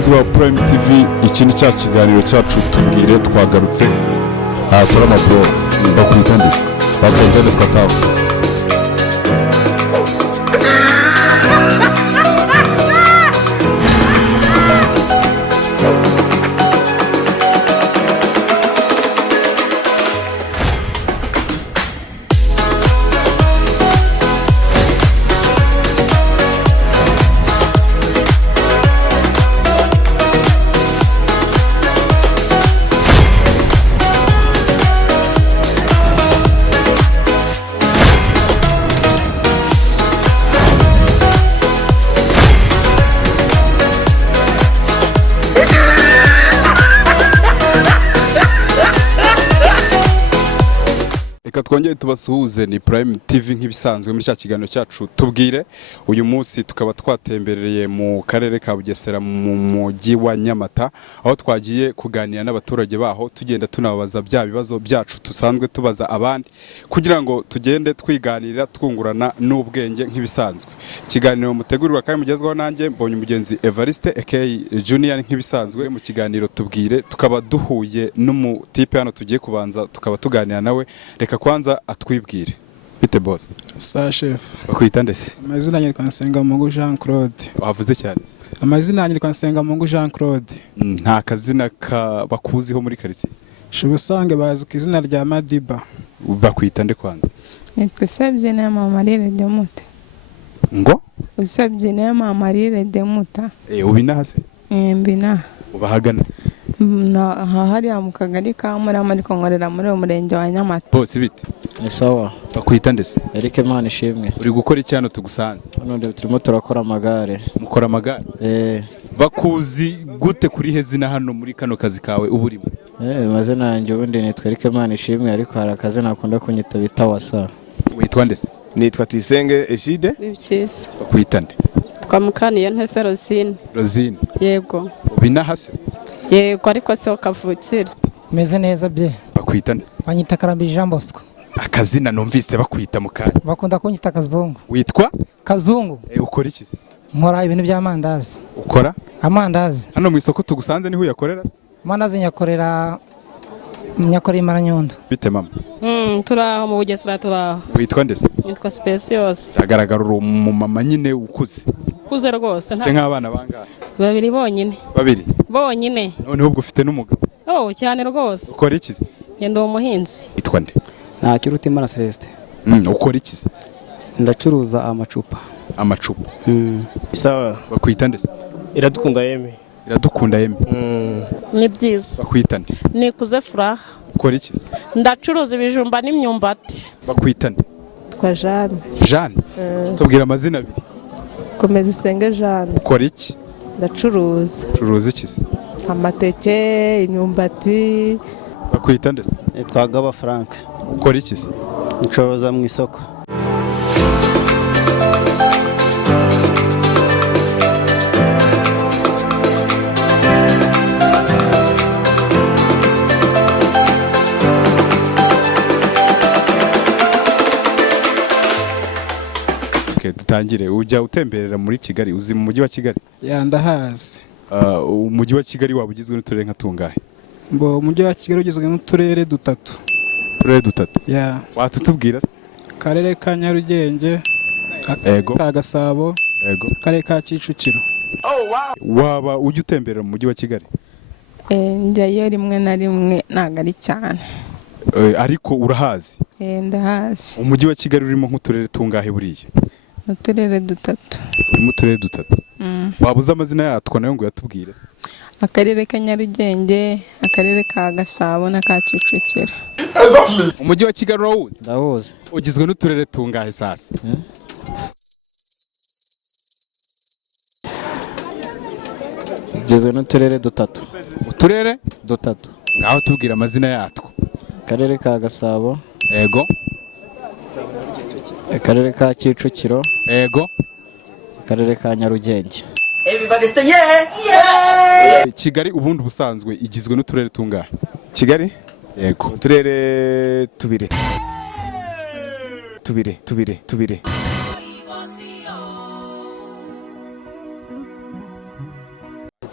bakunzi ba Prime TV, iki ni cya kiganiro cyacu tubwire twagarutse. Salama bro, bakwita ndetse bakagenda twataho. Reka twongere tubasuhuze, ni Prime TV nk'ibisanzwe muri cya kiganiro cyacu tubwire. Uyu munsi tukaba twatembereye mu karere ka Bugesera mu mujyi wa Nyamata, aho twagiye kuganira n'abaturage baho, tugenda tunababaza bya bibazo byacu tusanzwe tubaza abandi, kugira ngo tugende twiganirira twungurana n'ubwenge nk'ibisanzwe. Kiganiro mutegurirwa kandi mugezweho nanjye mbonye umugenzi Evariste aka Junior nk'ibisanzwe. Mu kiganiro tubwire tukaba duhuye n'umutipe hano tugiye kubanza tukaba tuganira nawe. Reka kwanza atwibwire. Bite boss? Sa chef. Bakwita ndese? Amazina yanjye Nsengamungu Jean Claude. Wavuze cyane. Amazina yanjye Nsengamungu Jean Claude. Nta kazina bakuziho muri quartier? Shubusange bazi ku izina rya Madiba. Bakwita nde kwanza? Usabye na mama Rire de Muta. Ngo? Usabye na mama Rire de Muta. Ubinaha se? Mbina. Ubahagana? Hariya mu kagari ka Murama ariko nkorera muri umurenge wa Nyamata. Boss bite? Ni sawa. Bakwita ndese? Eric Imana ishimwe. Uri gukora iki hano tugusanze? None turimo turakora amagare. Mukora amagare? Bakuzi gute kuri hezina hano muri kano kazi kawe uburimo? Amazina yanjye ubundi nitwa Eric Imana ishimwe, ariko hari akazi nakunda kunyita bita wasa. Witwa ndese? Nitwa Tuyisenge Eshide. Bibyiza. Bakwita nde? Twamukaniye ntese Rosine. Rosine? Yego. Ubinaha se? Yego, ariko se kavukira. Meze neza bye. Bakwita ndese? Banyita Karambi Jean Bosco. Akazina numvise bakwita mukanya. Bakunda kunyita Kazungu. Witwa? Kazungu. Ukora iki se? Nkora ibintu by'amandazi. Ukora? Amandazi. Hano mu isoko tugusanze niho uyakorera? Amandazi nyakorera Maranyundo. Bite mama? Turaho mu Bugesera turaho. Witwa ndese? Nitwa Specious. Agaragara uri umumama nyine ukuze. Kuze rwose nta. Nk'abana bangahe? Babiri bonyine. Babiri? Bonyine. None ubwo ufite n'umugabo? Cyane rwose. Ukora iki se? Ngenda umuhinzi. Witwa nde? Ntakirutimana Celeste. Ukora iki se? Ndacuruza amacupa. Amacupa? Sawa. Bakwita ndese? Iradukunda Yemi. Iradukunda Yemi. Ni byiza. Bakwita nde? Nikuze Furaha. Ukora iki se? Ndacuruza ibijumba n'imyumbati. Bakwita nde? Twa Jeanne. Jeanne? Tubwira amazina abiri. Komeza usenge Jeanne. Ukora iki? Ndacuruza. Curuza iki se? Amateke, imyumbati. Bakwita ndese? Twagaba Frank. Ukora iki se? Ncuruza mu isoko. Dutangire. Ujya utemberera muri Kigali, uzi mu mujyi wa Kigali? Yandahazi. Umujyi wa Kigali waba ugizwe n'uturere nka tungahe? Umujyi wa Kigali ugizwe n'uturere dutatu. Turere dutatu? Ya. Watutubwira se? Karere ka Nyarugenge, Ego. ka Gasabo, Ego. Karere ka Kicukiro. Waba ujya utemberera mu mujyi wa Kigali? Njyayo rimwe na rimwe ntabwo ari cyane. Ariko urahazi? Ndahazi. Umujyi wa Kigali urimo nk'uturere tungahe buriya? Uturere dutatu. Urimo uturere dutatu? Waba uzi amazina yatwo nayo ngo uyatubwire? Akarere ka Nyarugenge, akarere ka Gasabo n'aka Kicukiro. Umujyi wa Kigali urawuzi? Ndawuzi. Ugizwe n'uturere tungahe sasa? Ugizwe n'uturere dutatu. Uturere? Dutatu. Ngaho tubwira amazina yatwo. Akarere ka Gasabo. Ego. Akarere ka Kicukiro. Ego. Akarere ka Nyarugenge. Everybody say yeah! Kigali ubundi busanzwe igizwe n'uturere tungahe? Kigali? Yego. Uturere tubire. Tubire.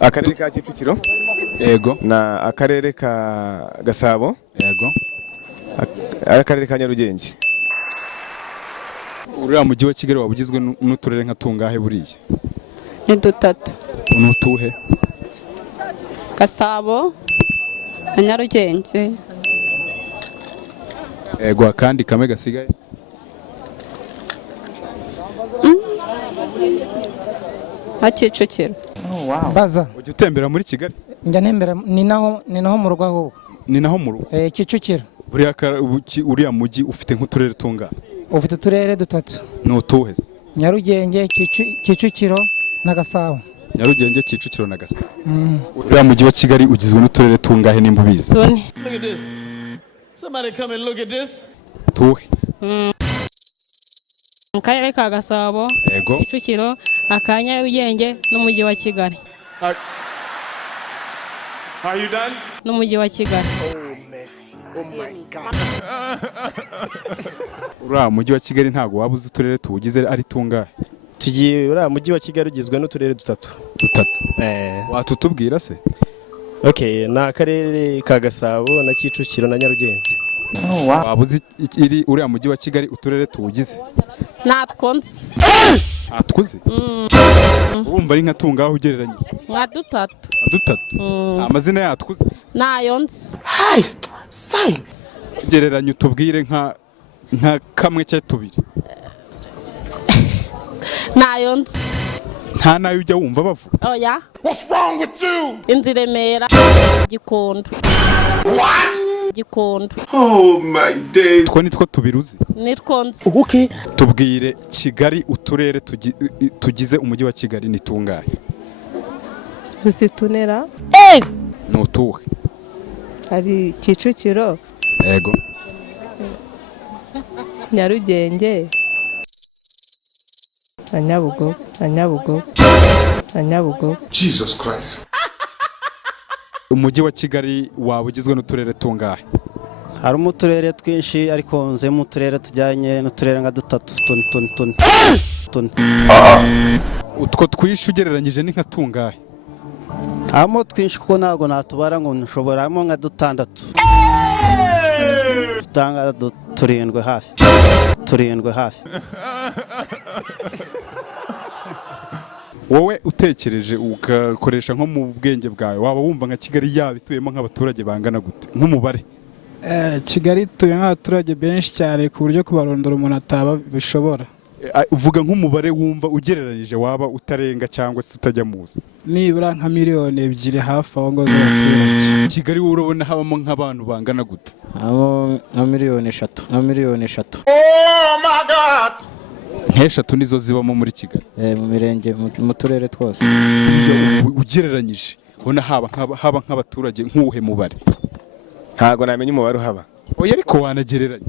akarere ka Kicukiro yego na akarere ka Gasabo yego akarere ka Nyarugenge. uriya mujyi wa Kigali waba ugizwe n'uturere nka tungahe buriya? ni dutatu. n'utuhe? Gasabo na Nyarugenge. yego akandi kamwe gasigaye? na Kicukiro. Baza ujya utembera muri Kigali? njya ntembera ni naho mu rugo ahubwo. ni naho mu rugo? Kicukiro uriya mujyi ufite nk'uturere tungahe? ufite uturere dutatu. n'utuhe? Nyarugenge, Kicukiro na Gasabo. Nyarugenge, Kicukiro na Gasabo. uriya mujyi wa Kigali ugizwe n'uturere tungahe nimba ubizi? tuhe? mu karere ka Gasabo, yego Kicukiro, aka Nyarugenge n'umujyi wa Kigali. n'umujyi wa Kigali. uriya mujyi wa Kigali ntabwo waba uzi uturere tuwugize ari tungahe? tugiye uriya mujyi wa Kigali ugizwe n'uturere dutatu. watutubwira se? Okay, ni akarere ka Gasabo na Kicukiro na Nyarugenge. waba uzi uriya mujyi wa Kigali uturere tuwugize? natwonse atwuzi? urumva ari nka tungahe ugereranyije? nka dutatu. amazina yatwuzi? nayonse. gereranya utubwire nka kamwe cyangwa tubiri. nayonse. nta nayo ujya wumva bavuga? oya. inzu i Remera. Gikondo. Gikondo. two nitwo tubiri uzi? nitwonse. tubwire Kigali uturere tugize umujyi wa Kigali ni tungahe? Tunera. ni utuhe? hari Kicukiro, yego Nyarugenge na Nyabugogo. Jesus Christ. umujyi wa Kigali waba ugizwe n'uturere tungahe? Harimo uturere twinshi ariko nzemo uturere tujyanye n'uturere nka dutatu tuni. utwo twishi ugereranyije ni nka tungahe? Harimo twinshi kuko ntabwo natubara ngo nshoboramo nka dutandatu. turindwe hafi. wowe utekereje ugakoresha nko mu bwenge bwawe waba wumva nka Kigali yaba ituyemo nk'abaturage bangana gute nk'umubare? Kigali ituye nk'abaturage benshi cyane ku buryo kubarondora umuntu ataba bishobora. uvuga nk'umubare wumva ugereranyije waba utarenga cyangwa se utajya muzi? nibura nka miliyoni 2 hafi aho ngo z'abaturage. Kigali wowe urabona habamo nk'abantu bangana gute? nka miliyoni 3. Oh my God! nk'eshatu nizo zibamo muri Kigali? mu mirenge mu turere twose. ugereranyije ubona haba nk'abaturage nk'uwuhe mubare? Ntago namenya umubare uhaba. oya ariko wanagereranya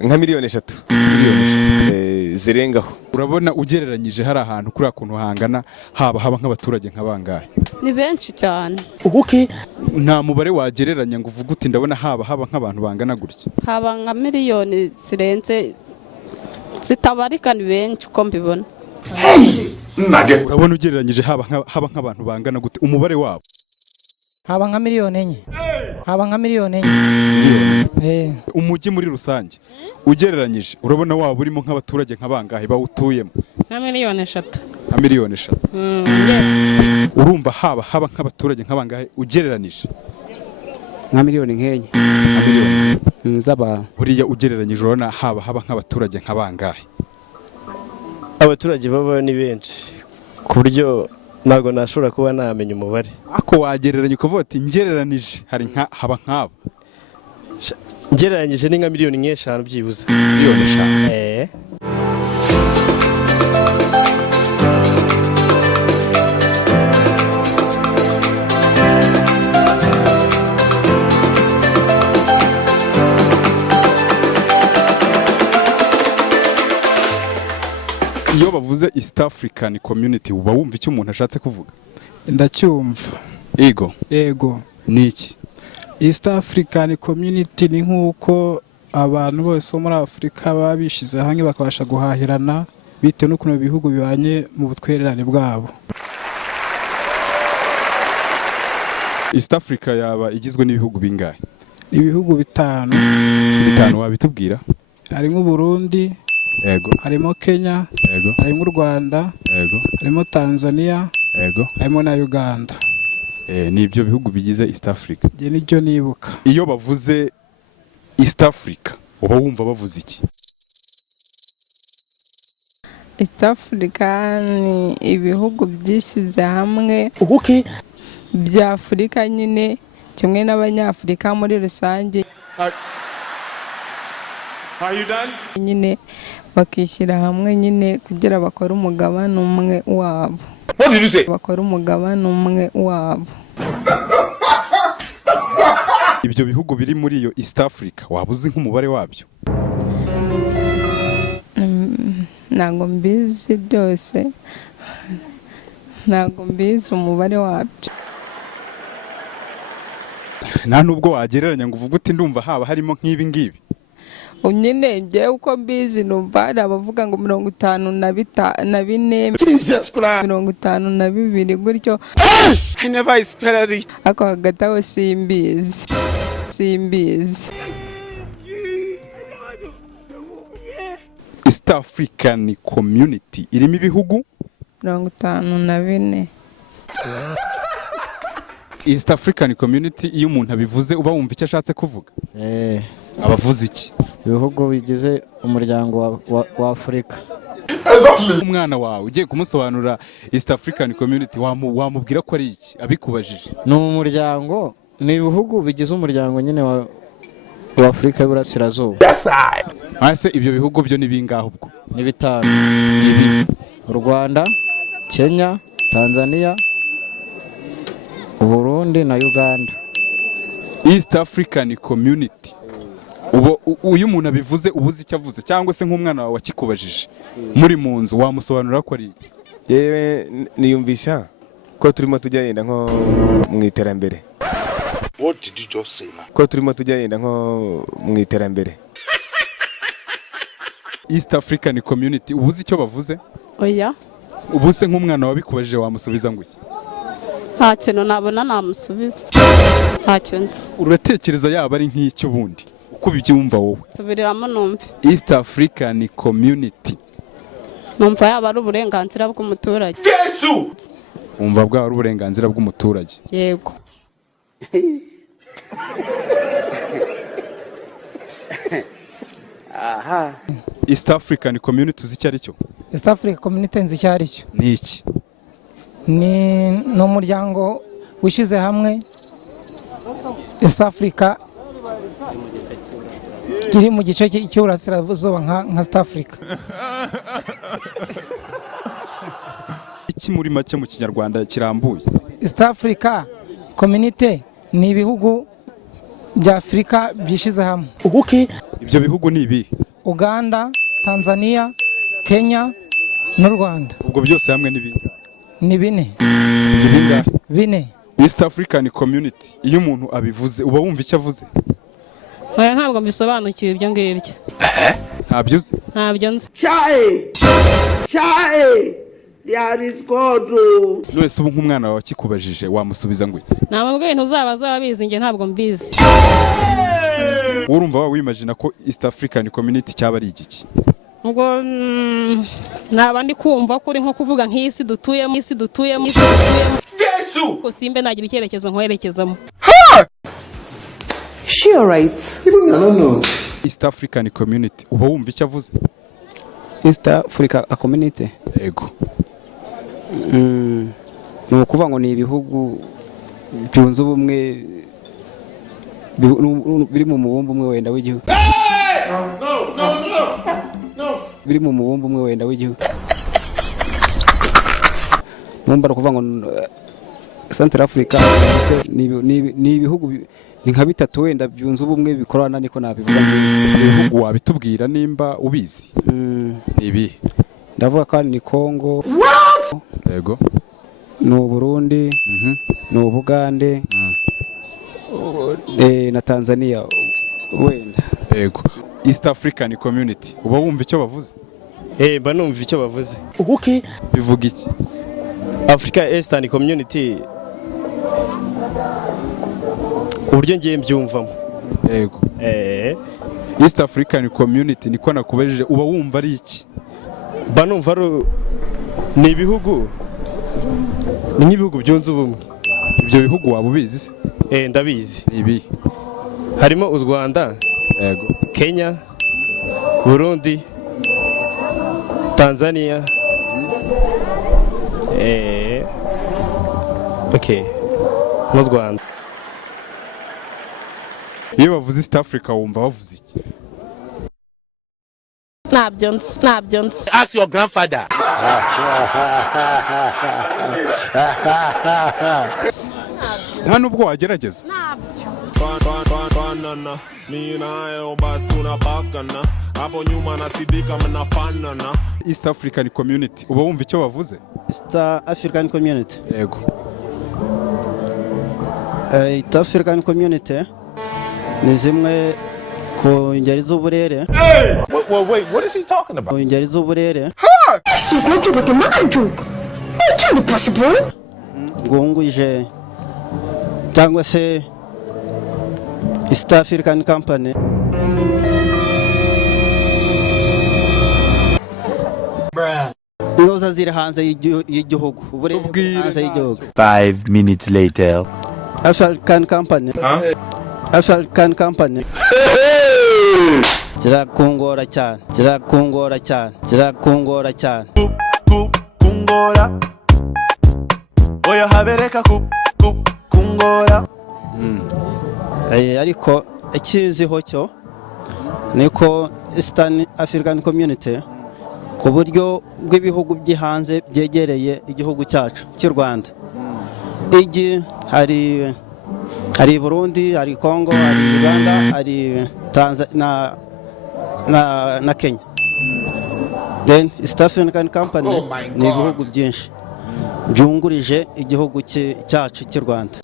nka miliyoni 3. zirengaho. urabona ugereranyije hari ahantu kuri akuntu hangana haba nk'abaturage nk'abangahe? ni benshi cyane. nta mubare wagereranya ngo uvuge uti ndabona haba nk'abantu bangana gutya? haba nka miliyoni zirenze zitabarika, ni benshi uko mbibona. urabona ugereranyije haba nk'abantu bangana gute umubare wabo? haba nka miliyoni 4. umujyi muri rusange ugereranyije urabona waba urimo nk'abaturage nk'abangahe bawutuyemo? nka miliyoni 3. nka miliyoni 3. urumva haba nk'abaturage nk'abangahe ugereranije? nka miliyoni 4. nka miliyoni z'abantu. buriya ugereranyije urabona haba nk'abaturage nk'abangahe? Abaturage baba ni benshi ku buryo ntabwo nashobora kuba namenya umubare. ako wagereranya ukavuga ati ngereranije hari haba nk'aba? ngereranyije ni nka miliyoni 5 byibuze. miliyoni 5. iyo bavuze East African Community uba wumva icyo umuntu ashatse kuvuga? Ndacyumva. Yego. Ni iki? East African Community ni nk'uko abantu bose bo muri Afurika baba bishize hamwe bakabasha guhahirana bitewe n'ukuntu ibihugu bibanye mu butwererane bwabo. East Africa yaba igizwe n'ibihugu bingahe? ibihugu bitanu. Bitanu wabitubwira? Harimo Burundi, Yego. harimo Kenya, Yego. harimo Rwanda, Yego. harimo Tanzania, Yego. harimo na Uganda. Ni ibyo bihugu bigize East Africa. Njye nibyo nibuka. Iyo bavuze East Africa uba wumva bavuze iki? East Africa ni ibihugu byishyize hamwe bya Afurika nyine kimwe n'abanyafurika muri rusange nyine bakishyira hamwe nyine kugira bakore umugabane umwe wabo. Bakora umugabane umwe wabo. Ibyo bihugu biri muri iyo East Africa waba uzi nk'umubare wabyo? Ntabwo mbizi byose, ntabwo mbizi umubare wabyo. Nta nubwo wagereranya ngo uvuge uti ndumva haba harimo nk'ibi ngibi? Nyine njye uko mbizi numva hari abavuga ngo 54, 52 gutyo. Ako hagati aho simbizi. East African Community irimo ibihugu 54. East African Community iyo umuntu abivuze uba wumva icyo ashatse kuvuga? Abavuze iki? Ibihugu bigize umuryango wa Afurika. Umwana wawe ugiye kumusobanura East African Community wamubwira ko ari iki abikubajije? Ni umuryango, ni ibihugu bigize umuryango nyine wa Afurika y'Uburasirazuba. Ase ibyo bihugu byo ni bingaho ubwo? Ni bitanu. Rwanda, Kenya, Tanzania, Burundi na Uganda. East African Community. Uyu umuntu abivuze ubuze icyo avuze cyangwa se nk'umwana wawe wakikubajije muri mu nzu wamusobanurira ko ari iki? Yewe niyumvisha ko turimo tujya yenda nko mu iterambere. What did you just say? Ko turimo tujya yenda nko mu iterambere. East African Community ubuze icyo bavuze? Oya. Ubuse nk'umwana wabikubajije wamusubiza ngo iki? Nta kintu nabona namusubiza. Nta kintu. Uratekereza yaba ari nk'icyo bundi uko bibyumva wowe? Subiriramo numve. East African Community. Numva yaba ari uburenganzira bw'umuturage. Yesu! Umva bwa ari uburenganzira bw'umuturage. Yego. Aha. East African Community uzi icyo ari cyo? East Africa Community nzi icyo ari cyo. Ni iki? Ni umuryango wishyize hamwe. East Africa kiri mu gice cy'Uburasirazuba nka East Africa. Iki muri make mu Kinyarwanda kirambuye? East Africa Community ni ibihugu bya Afurika byishyize hamwe. Ibyo bihugu ni ibi? Uganda, Tanzania, Kenya n'u Rwanda. Ubwo byose hamwe ni bingahe? Ni 4. Ni bingahe? 4. East African Community iyo umuntu abivuze uba wumva icyo avuze? Oya ntabwo mbisobanukiwe ibyo ngibyo. Ntabyo uzi? Ntabyo nzi. Chae. There is God. Wese ubu nk'umwana wawe wakikubajije wamusubiza ngo iki? Namubwiye ntuzabaza abizi nge ntabwo mbizi. Urumva wawe wimagine ko East African Community cyaba ari igiki? Ngo naba ndi kumva kuri nko kuvuga nk'isi dutuyemo. Yesu! Ko simbe nagira icyerekezo nkwerekezamo. Sure right. No. East African Community uba wumva icyo avuze? East Africa Community. Yego. Ni ukuvuga ngo ni ibihugu byunze ubumwe biri mu mubumbe umwe wenda w'igihugu. Biri mu mubumbe umwe wenda w'igihugu. Numva ukuvuga ngo Central Africa ni ibihugu ni nka bitatu wenda byunze ubumwe bikorana niko nabivuga. Ibihugu wabitubwira nimba ubizi? Ibi ndavuga ko ni Congo. What? Yego. Ni Burundi, ni Uganda, na Tanzania wenda. Yego. East African Community uba wumva icyo bavuze? Mba numva icyo bavuze. Bivuga iki? Africa Eastern Community uburyo ngiye mbyumvamo. Yego. East African Community niko nakubajije uba wumva ari iki? Mba numva ni ibihugu ni nk'ibihugu byunze ubumwe. Ibyo bihugu waba ubizi se? Ndabizi. Ibi harimo u Rwanda, yego, Kenya, Burundi, Tanzania, n'u Rwanda. Iyo bavuze East Africa wumva bavuze iki? ntabyo nzi. Ask your grandfather. Nta nubwo wagerageza. East African Community uba wumva icyo bavuze? East African Community. Yego. East African Community ni zimwe ku ngeri z'uburere. Wait, what is he talking about? Ku ngeri z'uburere. This is not what the man do. It can't be possible. Ngunguje cyangwa se East African Company. Izoza ziri hanze y'igihugu. Uburere hanze y'igihugu. 5 minutes later. African Company. African Company. Zirakungora cyane. Kungora. Oya habereka kungora. Ariko ikiziho cyo niko Eastern African Community ku buryo bw'ibihugu by'ihanze byegereye igihugu cyacu cy'u Rwanda. Hari Burundi, hari Congo, hari Rwanda, hari Tanzania na Kenya. Then East African Company ni ibihugu byinshi byungurije igihugu cyacu cy'u Rwanda.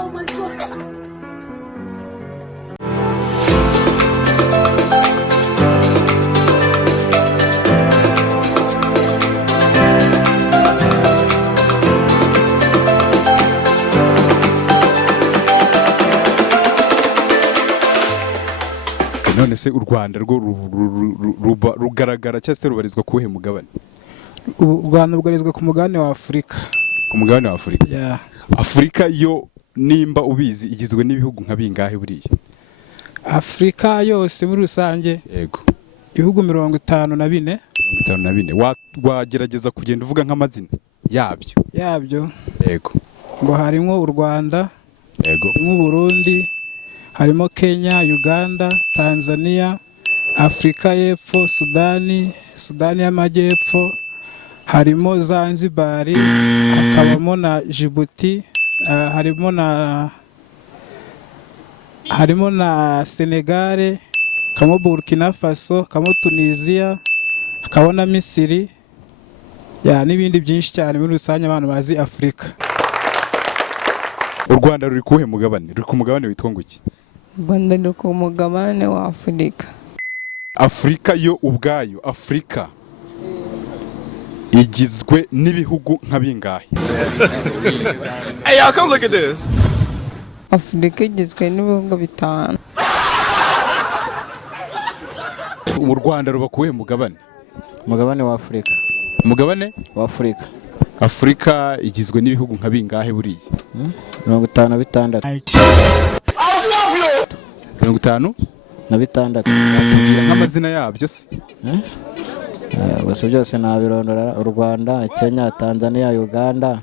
None se u Rwanda rwo rugaragara cyangwa se rubarizwa kuwuhe mugabane? U Rwanda rubarizwa ku mugabane wa Afurika. Ku mugabane wa Afurika? Yeah. Afurika yo nimba ubizi igizwe n'ibihugu nka bingahe buriye? Afurika yose muri rusange? Yego. Ibihugu 54. 54. Wagerageza kugenda uvuga nk'amazina yabyo? Yego. Ngo harimo u Rwanda, yego, harimo Burundi, harimo Kenya, Uganda, Tanzania, Afrika y'Epfo, Sudani y'Amajyepfo, harimo Zanzibar, hakabamo na Djibouti, harimo na Senegal, hakabamo Burkina Faso, hakabamo Tunisia, hakabamo na Misiri, n'ibindi byinshi cyane muri rusange abantu bazi Afurika. U Rwanda ruri kuwuhe mugabane? Ruri ku mugabane witwa ngo iki? Rwanda ruri ku mugabane wa Afurika. Afurika yo ubwayo, Afurika igizwe n'ibihugu nka bingahe? Hey, y'all come look at this. Afurika igizwe n'ibihugu 5. U Rwanda ruba kuwuhe mugabane? Mugabane wa Afurika. Mugabane wa Afurika. Afurika igizwe n'ibihugu nka bingahe buriye? 56. 56? Tubwira nk'amazina yabyo se? Gusa byose nabirondora: u Rwanda, Kenya, Tanzania, Uganda,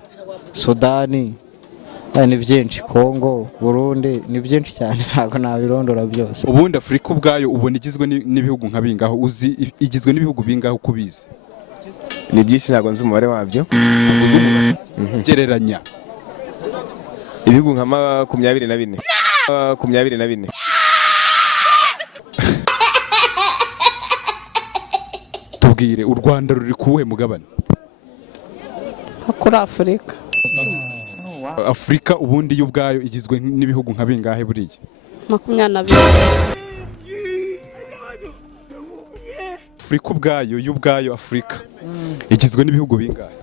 Sudani, ni byinshi, Congo, Burundi, ni byinshi cyane ntabwo nabirondora byose. Ubundi Afurika ubwayo ubona igizwe n'ibihugu nka bingahe? Uzi igizwe n'ibihugu bingahe uko ubizi? Ni byinshi ntabwo nzi umubare wabyo. Uzi umubare? Gereranya. Ibihugu nka 24. 24. Tubwire u Rwanda ruri kuwuhe mugabane? Kuri Afurika. Afurika ubundi y'ubwayo igizwe n'ibihugu nka bingahe buriye? 22. Afurika ubwayo y'ubwayo Afurika igizwe n'ibihugu bingahe?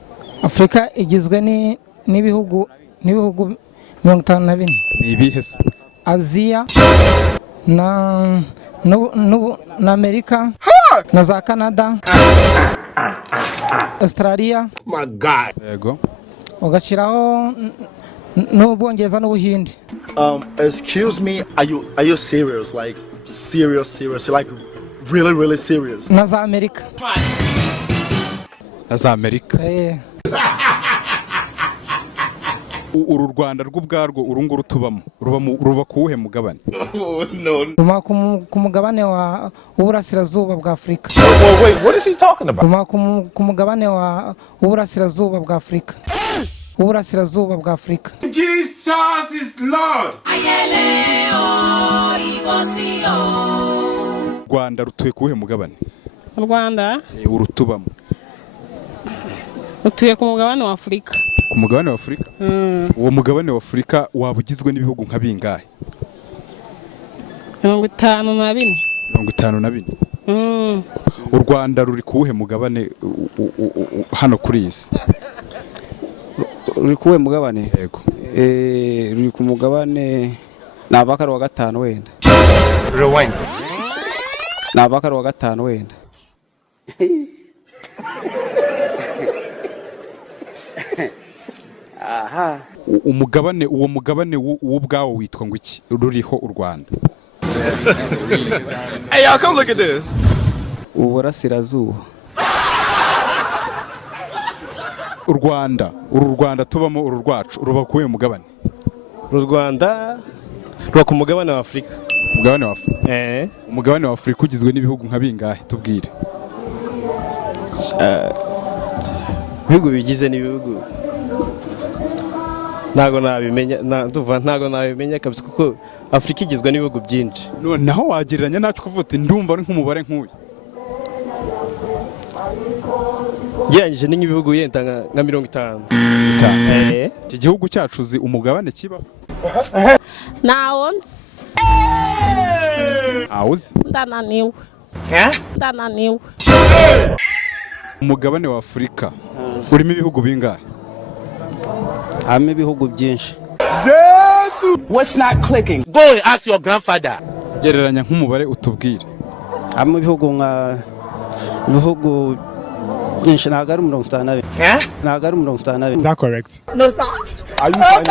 Afurika igizwe n'ibihugu 54. Ni ibihe se? Aziya na na Amerika na za Canada, Australia. My God. Yego. Ugashyiraho n'Ubwongereza n'Ubuhinde. Excuse me, are you serious? Like serious? Like really serious? Na za Amerika. Na za Amerika. Uru Rwanda rw'ubwarwo urunguru tubamo ruba kuwuhe mugabane? Ruba ku mugabane wa uburasirazuba bwa Afurika. Wait, what is he talking about? Ruba ku mugabane wa uburasirazuba bwa Afurika. Uburasirazuba bwa Afurika. Jesus is Lord. Rwanda rutuye kuwuhe mugabane? Rwanda urutubamo. Utuye ku mugabane wa Afurika. Ku mugabane wa Afurika? Uwo mugabane wa Afurika wabugizwe n'ibihugu nka bingahe? 54. 54. U Rwanda ruri kuwuhe mugabane hano kuri iyi si? Ruri kuwuhe mugabane? Yego. Ruri ku mugabane nabakari wa 5 wenda. Rwanda. Nabakari wa 5 wenda. Aha. Uwo mugabane w'ubwawo witwa ngo iki? Ruriho u Rwanda. Hey, y'all come look at this. Uburasirazuba. Uru Rwanda tubamo uru rwacu ruba kuwuhe mugabane? U Rwanda ruba ku mugabane wa Afurika. Umugabane wa Afurika? Umugabane wa Afurika ugizwe n'ibihugu nka bingahe? Tubwire. Ibihugu bigize n'ibihugu ntago nabimenya kabisa kuko Afurika igizwe n'ibihugu byinshi. Naho wagereranya nacu kuvuta ndumva ari nk'umubare nk'uyu. Geranyije n'ibihugu yenda nka 50. Iki gihugu cyacu uzi umugabane kiba? Nawonzi. Awuzi? Ndananiwe. Ndananiwe. Umugabane wa Afurika urimo ibihugu bingahe? Hamwe ibihugu byinshi. Jesus! What's not clicking? Go and ask your grandfather. Gereranya nk'umubare utubwire. Hamwe ibihugu byinshi ntago ari 52. Ntago ari 52. Is that correct? No, sir. Are you funny?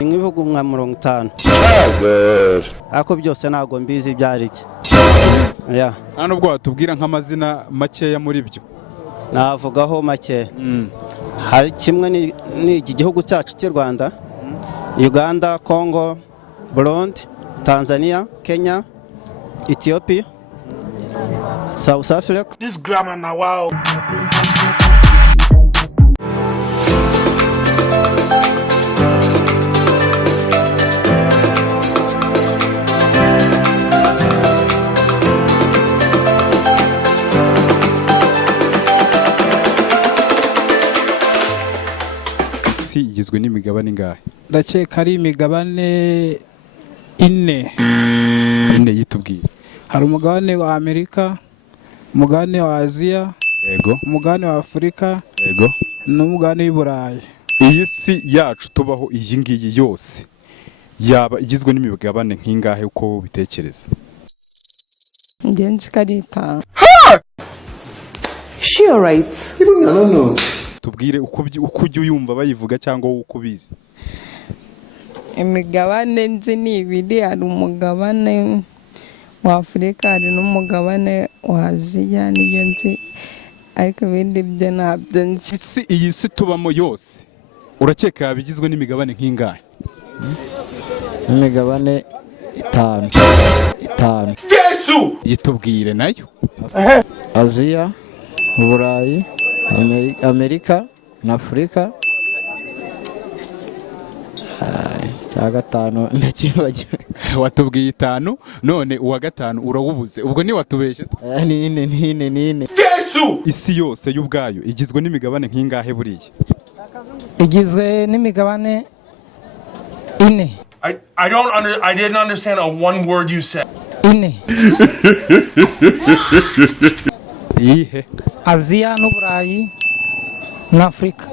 Ibihugu nka 50. Ako byose ntago mbizi byari bye. Yeah. Hano ubwo watubwira nk'amazina makeya muri byo. Navugaho make. Hari kimwe ni iki gihugu cyacu cy'u Rwanda, Uganda, Congo, Burundi, Tanzania, Kenya, Ethiopia, South Africa. This grammar now, wow. Isi igizwe n'imigabane ingahe? Ndakeka ari imigabane 4. 4 yitubwira. Hari umugabane wa Amerika, umugabane wa Aziya, yego, umugabane wa Afurika, yego, n'umugabane w'Iburayi. Iyi si yacu tubaho iyi ngiyi yose yaba igizwe n'imigabane nk'ingahe uko bitekereza? Ngenzi karita. She alright. Even I don't know. Tubwire uko ujya uyumva bayivuga cyangwa uko ubizi. Imigabane nzi ni ibiri, hari umugabane wa Afurika, hari n'umugabane wa Aziya, niyo nzi, ariko ibindi byo ntabyo nzi. Iyi si tubamo yose urakeka yabigizwe n'imigabane nk'ingahe? Imigabane 5. Yesu! Yitubwire nayo. Aziya, Uburayi, Amerika na Afurika. Cya gatanu ndakibagiwe. Watubwiye 5 none uwa 5 urawubuze. Ubwo ni watubeshye? Nine. Yesu! Isi yose y'ubwayo igizwe n'imigabane nk'ingahe buriye? Igizwe n'imigabane 4. I didn't understand a one word you said. 4. Iyihe? Aziya n'Uburayi na Afurika.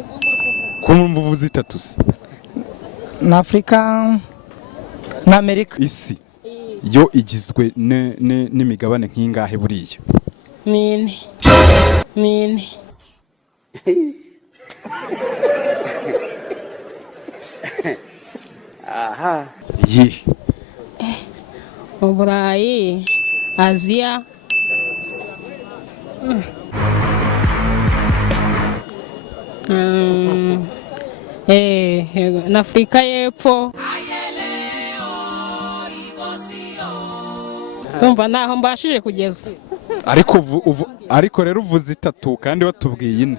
Kumva uvuze 3 se? Na Afurika na Amerika. isi yo igizwe n'imigabane nk'ingahe buriya? Nine. Aha. Yihe? Uburayi, Aziya, na Afurika y'Epfo. Tumva naho mbashije kugeza. Ariko rero uvuze 3 kandi watubwiye 4.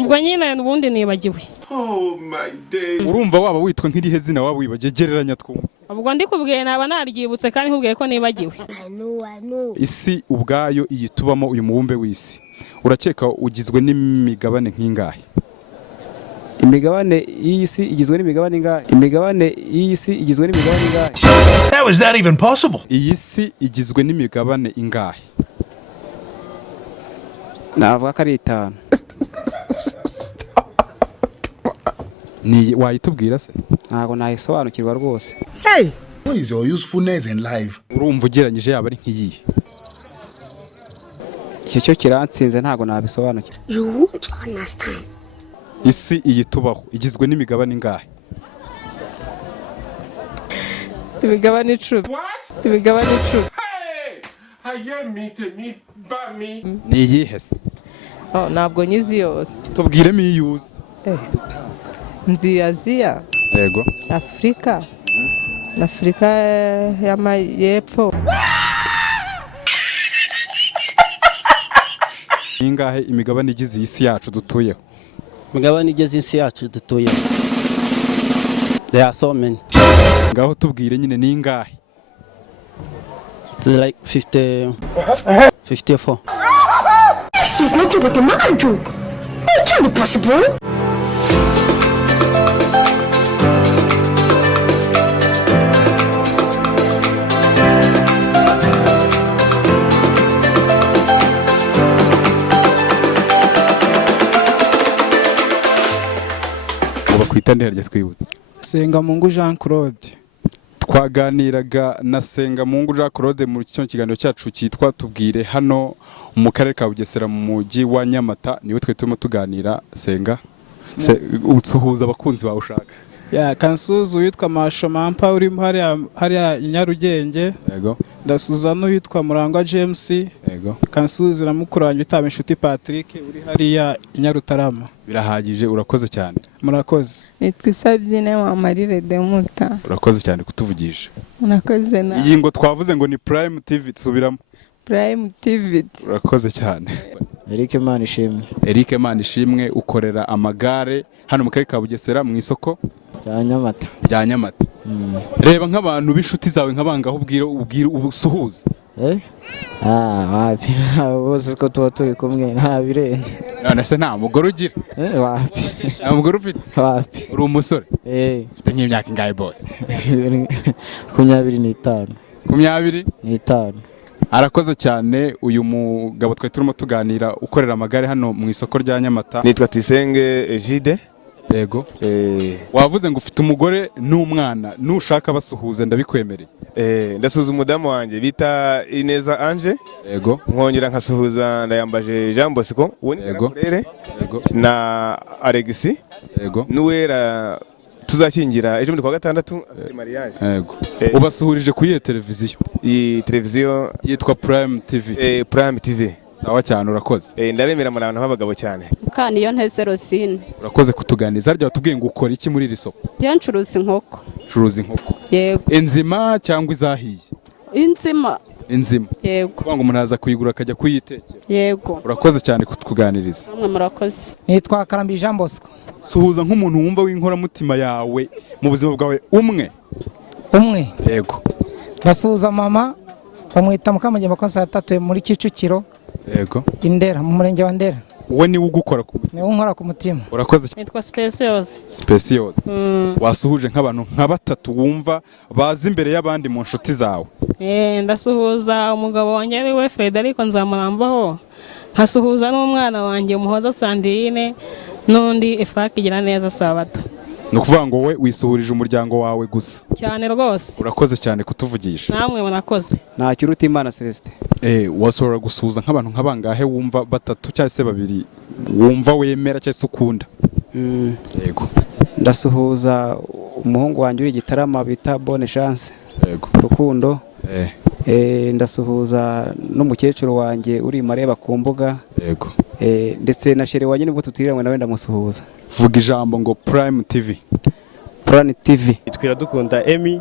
Ubwo nyine ubundi nibagiwe. Oh my day. Urumva waba witwa nk'irihe zina waba wibagiye, gereranya twumva. Ubwo ndi kubwiye naba naryibutse kandi nkubwiye ko nibagiwe. Isi ubwayo iyi tubamo, uyu mubumbe w'isi, urakeka ugizwe n'imigabane nk'ingahe? Imigabane y'isi igizwe n'imigabane ingahe? Imigabane y'isi igizwe n'imigabane ingahe? How is that even possible? Iyi si igizwe n'imigabane ingahe? Navuga ko ari 5. Ni wayitubwira se? Ntago nayisobanukirwa rwose. Hey, what is your usefulness in life? Urumva ugereranyije yaba ari nk'iyihe? Cyo kiransinze ntago nabisobanukirwa. You won't understand. Isi iyi tubaho igizwe n'imigabane ingahe? Imigabane 10. Imigabane 10. Ni iyihe se? Ntabwo nyizi yose. Tubwiremo iyo uzi. Nzi Aziya. Yego. Afurika y'Amajyepfo. Ingahe imigabane igize isi yacu dutuyeho? Mugabane igize isi yacu dutuyeho. There are so many. Ngaho tubwire nyine ni ingahe? It's like 54. This is not what the man do. It can't be possible. Kwita nderye twibutse. Sengamungu Jean Claude. Twaganiraga na Sengamungu Jean Claude mu kiganiro cyacu cyitwa Tubwire hano mu karere ka Bugesera mu mujyi wa Nyamata. Niwe twe turimo tuganira. Senga utsuhuza abakunzi bawe ushaka. Kansuzu witwa Masho Mampa uri hariya Nyarugenge. Yego. Ndasuza n'uwitwa Murangwa James. Yego. Kansuzi na mukuru wanjye utaba inshuti Patrick uri hariya Nyarutarama. Birahagije, urakoze cyane. Murakoze. Nitwisabye ne Mamarire Demuta. Urakoze cyane kutuvugisha. Murakoze na. Iyi ngo twavuze ngo ni Prime TV, tsubiramo. Prime TV. Urakoze cyane. Eric Manishimwe ukorera amagare hano mu karere ka Bugesera mu isoko rya Nyamata. Reba nk'abantu b'inshuti zawe nk'abangaho ubwira ubusuhuza. Wapi bose ko tuba turi kumwe nta birenze. None se nta mugore ugira? Wapi. Nta mugore ufite? Wapi. Uri umusore? Ufite nk'imyaka ingahe boss? 25. 25? Arakoze cyane uyu mugabo twe turimo tuganira ukorera amagare hano mu isoko rya Nyamata. Nitwa Tuyisenge Egide. Yego. Wavuze ngo ufite umugore n'umwana nushaka basuhuze ndabikwemereye. Ndasuhuza umudamu wanjye bita Ineza Ange. Yego. Nkongera nkasuhuza Ndayambaje Jean Bosco Yego. Yego. Na Alexis. Yego. Nuwera tuzakingira ejo muri kwa gatandatu afite mariage. Yego. Ubasuhurije ku televiziyo. Iyi televiziyo yitwa Prime TV. Prime TV. Sawa cyane urakoze. Ndabemera mu bantu b'abagabo cyane. Kandi iyo nteze Rosine. Urakoze kutuganiza. Harya watubwiye ngo ukora iki muri iri soko? Yo ncuruza inkoko. Curuza inkoko. Yego. Enzima cyangwa izahiye? Inzima. Yego. Kuvuga ngo munaza kuyigura akajya kuyitekera. Yego. Urakoze cyane kutuganiriza. Namwe murakoze. Nitwa Karambi Jean Bosco. Suhuza nk'umuntu wumva w'inkoramutima yawe mu buzima bwawe umwe. Yego. Ndasuhuza mama bamwita Mukamugema ko saa 3 muri Kicukiro. Yego. Indera mu murenge wa Ndera. Wowe ni ugukora ku mutima. Ni unkora ku mutima. Urakoze. Nitwa Specials. Wasuhuje nk'abantu nka 3 wumva bazi imbere y'abandi mu nshuti zawe. Ndasuhuza umugabo wanjye ari we Frederic Nzamurambaho. Nkasuhuza n'umwana wanjye Umuhoza Sandrine n'undi Efrakigira neza Sabato. ni ukuvuga ngo we wisuhurije umuryango wawe gusa cyane rwose. urakoze cyane kutuvugisha. Namwe murakoze. nta kiruta Imana Celestin. Wasohora gusuhuza nk'abantu nk'abangahe wumva batatu cyangwa se babiri wumva wemera cyangwa se ukunda? Yego. Ndasuhuza umuhungu wanjye uri Gitarama bita Bonne Chance. Yego. Rukundo. Ndasuhuza n'umukecuru wanjye uri Mareba ku mbuga. Yego. Ndetse na shere wanjye nibwo tutiriranywe nawe ndamusuhuza. Vuga ijambo ngo Prime TV. Prime TV. Twira dukunda Emi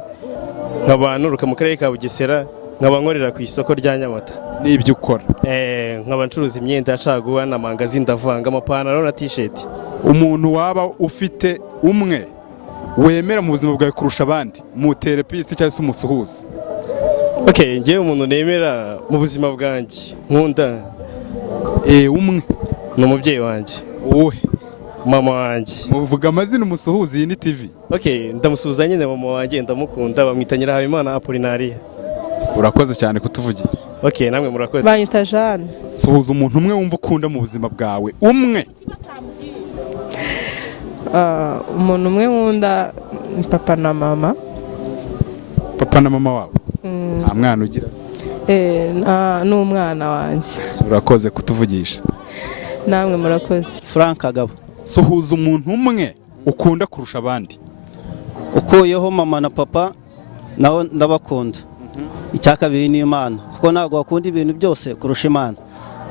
nk'abantu ruka mu karere ka Bugesera nk'abankorera ku isoko rya Nyamata. N'ibyo ukora? Nk'abancuruza imyenda yacaguwa na magazine ndavanga amapantaro na t-shirt. Umuntu waba ufite umwe wemera mu buzima bwawe kurusha abandi mu therapist cyangwa se umusuhuza? Ngewe umuntu nemera mu buzima bwanjye nkunda umwe ni umubyeyi wanjye. Wowe? Mama wanjye. Muvuga amazina umusuhuza, iyi ni TV. Ndamusuhuza nyine mama wanjye ndamukunda, bamwita Nyirahabimana Apollinaria. Urakoze cyane kutuvugisha. Namwe murakoze. Banyita Jeanne. Suhuza umuntu umwe wumva ukunda mu buzima bwawe, umwe. Umuntu umwe nkunda papa na mama. Papa na mama wabo? Nta mwana ugira? N'umwana wanjye. Urakoze kutuvugisha. Namwe murakoze. Frank Kagabo. Suhuza umuntu umwe ukunda kurusha abandi. Ukuyeho mama na papa naho ndabakunda. Icya kabiri ni Imana, kuko ntabwo wakunda ibintu byose kurusha Imana.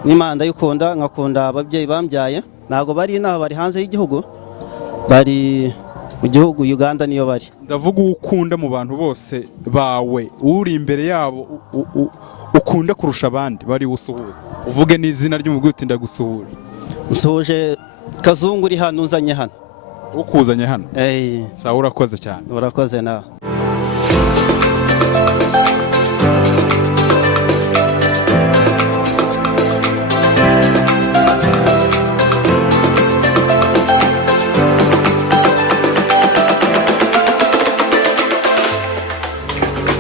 N'Imana ndayikunda, nkakunda ababyeyi bambyaye, ntabwo bari inaha, bari hanze y'igihugu, bari mu gihugu Uganda niyo bari. Ndavuga ukunda mu bantu bose bawe, uri imbere yabo ukunda kurusha abandi bari usuhuza. Uvuge n'izina ry'umugwi uti ndagusuhuje. Usuhuje Kazungu uri hano, unzanye hano. Ukuzanye hano? Sawa, urakoze cyane. Urakoze nawe.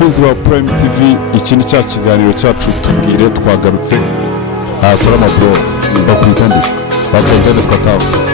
Abakunzi ba Prime TV, iki ni cya kiganiro cyacu tubwire, twagarutse. Salama bro, bakwita ndise. Bakwita nditwa Tavu.